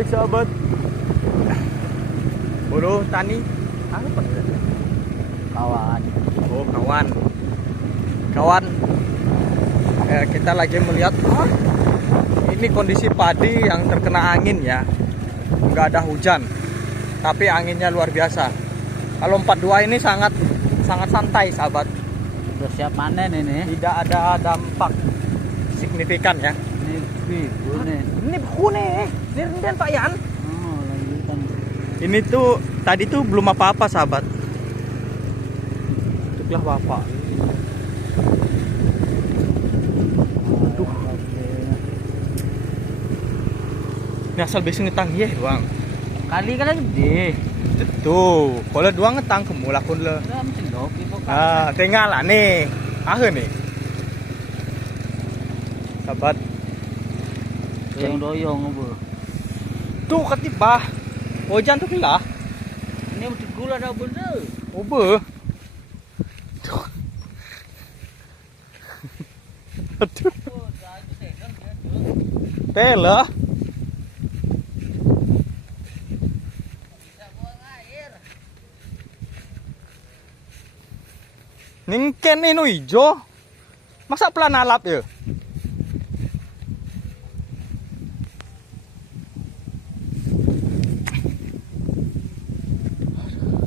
Baik sahabat, buruh tani apa ya? Kawan. Oh kawan, kawan. Kita lagi melihat ini kondisi padi yang terkena angin ya. Nggak ada hujan, tapi anginnya luar biasa. Kalau 42 ini sangat santai sahabat. Udah siap panen ini. Tidak ada dampak signifikan ya. Ini buku nih, ini Pak Yan. Oh, lanjutan. Ini tuh tadi tuh belum apa-apa sahabat. Itulah bapak. Aduh. Ini asal besi ngetang ya, Bang. Kali kan gede. Tuh, kalau dua ngetang kemula kun le. Udah mesti dok itu kan. Ah, tinggal lah nih. Nih. Sahabat. Doyong-doyong apa? Tuh ketibah. Hujan tuh lah. Ini mesti gula dah bener. Obe. Aduh. Tela. Ningken ini hijau. Masa pelan alap ya?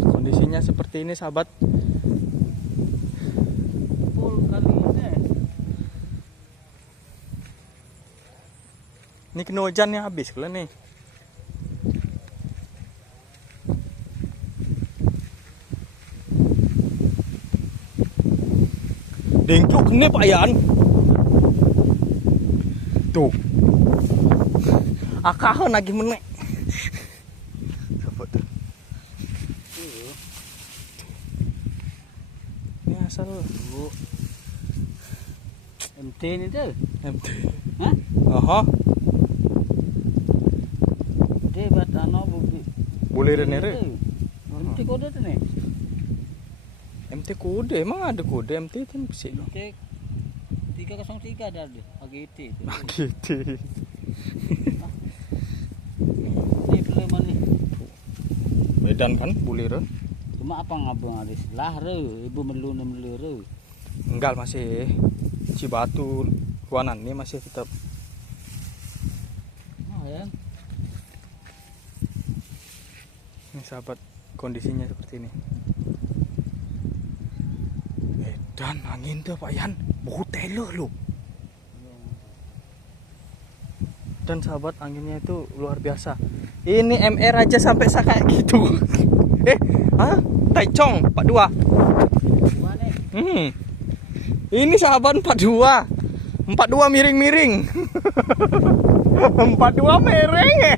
Kondisinya seperti ini sahabat. Full kali ini. Ini kena hujannya habis kalau nih. Dengkluk nih Pak Yan. Tuh. Akah lagi menek. Sahabat. Ini asal MT ini tuh. MT. Hah? Aha. Dia buat bubi. Boleh renere. MT kode tuh nih. MT kode emang ada kode MT itu sih loh. MT 303 ada AGT itu. AGT. Ini belum nih. Medan kan boleh. Cuma apa ngabang ada lah ibu melu re. Enggak masih Cibatu Luanan ini masih tetap. Oh ya. Ini sahabat kondisinya seperti ini. Dan angin tuh Pak Yan, buku telo loh. Dan sahabat anginnya itu luar biasa. Ini MR aja sampai kayak gitu. Taicong 42. Ini sahabat 42. 42 miring-miring. 42 mereng ya.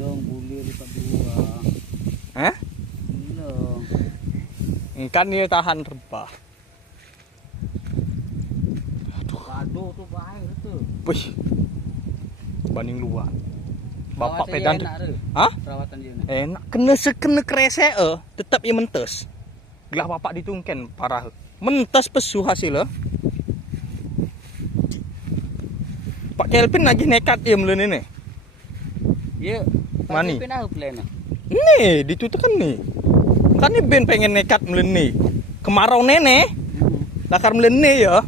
Dong bulir 42. Hah? Belum. Kan dia tahan rebah. Aduh tuh bahaya tuh. Wih. Banding luar. Bapak Perawatan pedan. dia enak, Hah? Perawatan dia enak. Enak kena krese tetap ya mentes. Gelah bapak ditungken parah. Mentes pesu hasil. Pak Kelvin lagi nekat ya melen ini. Iya. Mani? Pindah plan. Nih, ditutup kan nih. Kan nih Ben pengen nekat melen nih. Kemarau nenek. Lakar melen nih ya.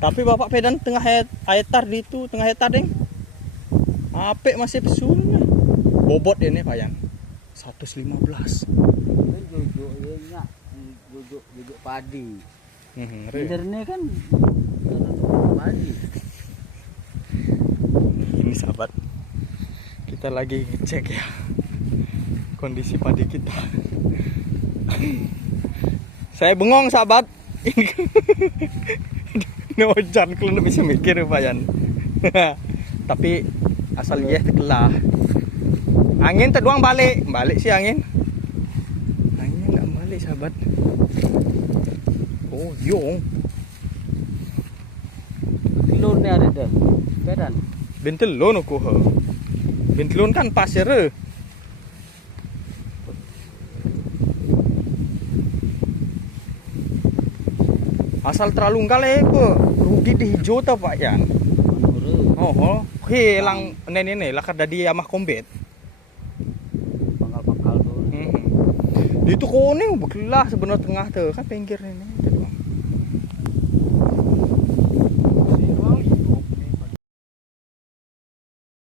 Tapi bapak pedan tengah hektar di itu, tengah hektar deng. Apik masih pesunya. Bobot ini Pak Yan. 115. Duduk padi. Bener. Ini kan padi. Ini sahabat. Kita lagi ngecek ya kondisi padi kita. Saya bengong sahabat. Ini hujan kalau bisa mikir Pak Yan. Tapi asal ya tekelah. Angin terduang balik sih angin. Anginnya nggak balik sahabat. Oh yong. Telur ni ada dah. Pedan. Bentelon aku ha. Bentelon kan pasir. Asal terlalu enggak rugi di hijau ta Pak Yan. Menurut Oh, hilang ini lah kada di Yamah Kombet. pangkal-pangkal tuh. Di itu kuning begilah sebenarnya tengah tuh kan pinggir ini.